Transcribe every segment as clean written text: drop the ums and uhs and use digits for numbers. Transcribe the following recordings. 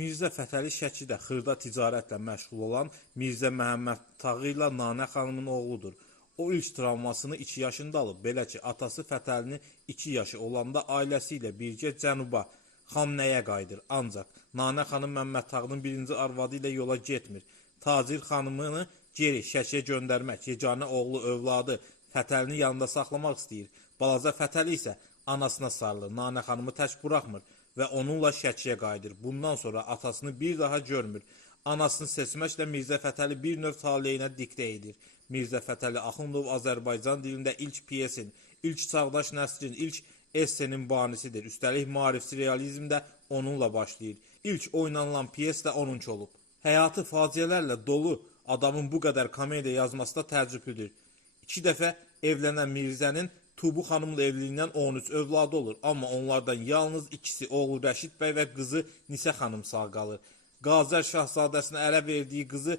Mirzə Fətəli Şəkidə xırda ticarətlə məşğul olan Mirzə Məhəmməd Tağı ilə Nanə xanımın oğludur. O ilk travmasını 2 yaşında alıb, belə ki, atası Fətəlini 2 yaşı olanda ailəsi ilə birgə cənuba Xamnəyə qayıdır. Ancaq Nanə xanım Məmməd Tağının birinci arvadı ilə yola getmir. Tacir xanımını geri Şəkiyə göndərmək, yeganə oğlu övladı Fətəlini yanında saxlamaq istəyir. Balaca Fətəli isə anasına sarılır, Nanə xanımı tək buraxmır və onunla Şəkiyə qayıdır. Bundan sonra atasını bir daha görmür. Anasını seçməklə Mirzə Fətəli bir növ taleyinə diktə edir. Mirzə Fətəli Axundov Azərbaycan dilində ilk pyesin, ilk çağdaş nəslin, ilk essenin banisidir. Üstəlik maarifçi realizm də onunla başlayır. İlk oynanılan pyes də onunki olub. Həyatı faciələrlə dolu adamın bu qədər komediya yazması da təəccüblüdür. 2 dəfə evlənən Mirzənin Tubu xanımla evliliyindən 13 övladı olur. Amma onlardan yalnız ikisi oğlu Rəşid bəy və qızı Nisə xanım sağ qalır. Qazər şahzadəsinə ərə verdiyi qızı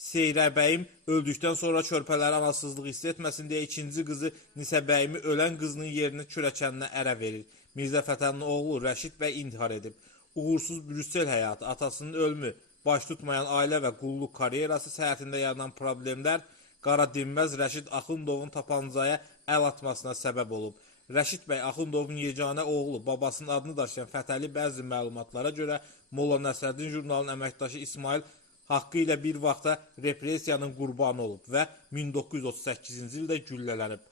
Seyrə bəyim öldükdən sonra körpələri anasızlıq hiss etməsin deyə ikinci qızı Nisə bəyimi ölən qızının yerini kürəkəninə ərə verir. Mirzə Fətəlinin oğlu Rəşid bəy intihar edib. Uğursuz Brüssel həyatı, atasının ölümü, baş tutmayan ailə və qulluq karyerası səhhətində yaranan problemlər Qara Dinməz Rəşid Axundovun tapancaya əl atmasına səbəb olub. Rəşid bəy Axundovun yeganə oğlu, babasının adını daşıyan Fətəli bəzi məlumatlara görə Molla Nəsrəddin jurnalının əməkdaşı İsmail haqqı ilə bir vaxta repressiyanın qurbanı olub və 1938-ci ildə güllələnib.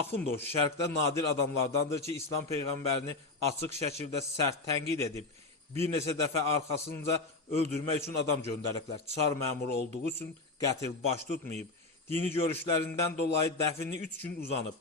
Axundov şərqdə nadir adamlardandır ki, İslam Peyğəmbərini açıq şəkildə sərt tənqid edib. Bir neçə dəfə arxasınca öldürmək üçün adam göndəriblər. Çar məmuru olduğu üçün qətil baş tutmayıb. Dini görüşlərindən dolayı dəfini 3 gün uzanıb.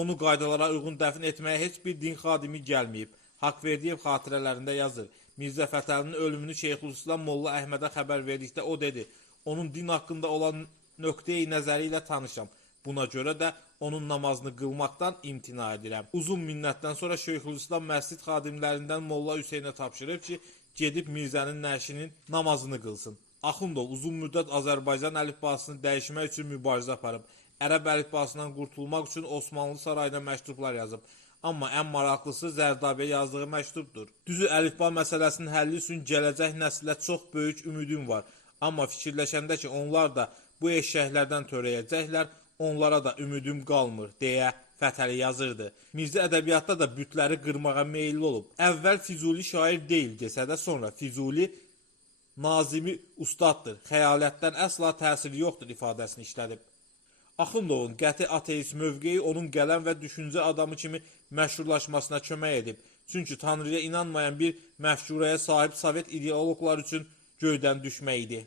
Onu qaydalara uyğun dəfn etməyə heç bir din xadimi gəlməyib. Haqverdiyev xatirələrində yazır. Mirzə Fətəlinin ölümünü Şeyxülislam Molla Əhmədə xəbər verdikdə o dedi, onun din haqqında olan nöqteyi nəzəri ilə tanışam. Buna görə də onun namazını qılmaqdan imtina edirəm. Uzun minnətdən sonra Şeyxülislam məscid xadimlərindən Molla Hüseynə tapşırıb ki, gedib Mirzənin nəşinin namazını qılsın. Axundov uzun müddət Azərbaycan əlifbasını dəyişmək üçün mübarizə aparıb. Ərəb əlifbasından qurtulmaq üçün Osmanlı sarayına məktublar yazıb. Amma ən maraqlısı Zərdabiyə yazdığı məktubdur. Düzü əlifba məsələsinin həlli üçün gələcək nəslə çox böyük ümidim var. Amma fikirləşəndə ki, onlar da bu eşşəklərdən törəyəcəklər, onlara da ümidim qalmır, deyə Fətəli yazırdı. Mirzə ədəbiyyatda da bütləri qırmağa meyilli olub. Əvvəl Füzuli şair deyil desə də sonra Füzuli Nazimi ustaddır, xəyalətdən əsla təsiri yoxdur ifadəsini işlədib. Axundovun qəti ateist mövqeyi onun qələm və düşüncə adamı kimi məşhurlaşmasına kömək edib. Çünki Tanrıya inanmayan bir məfkurəyə sahib Sovet ideoloqlar üçün göydən düşmək idi.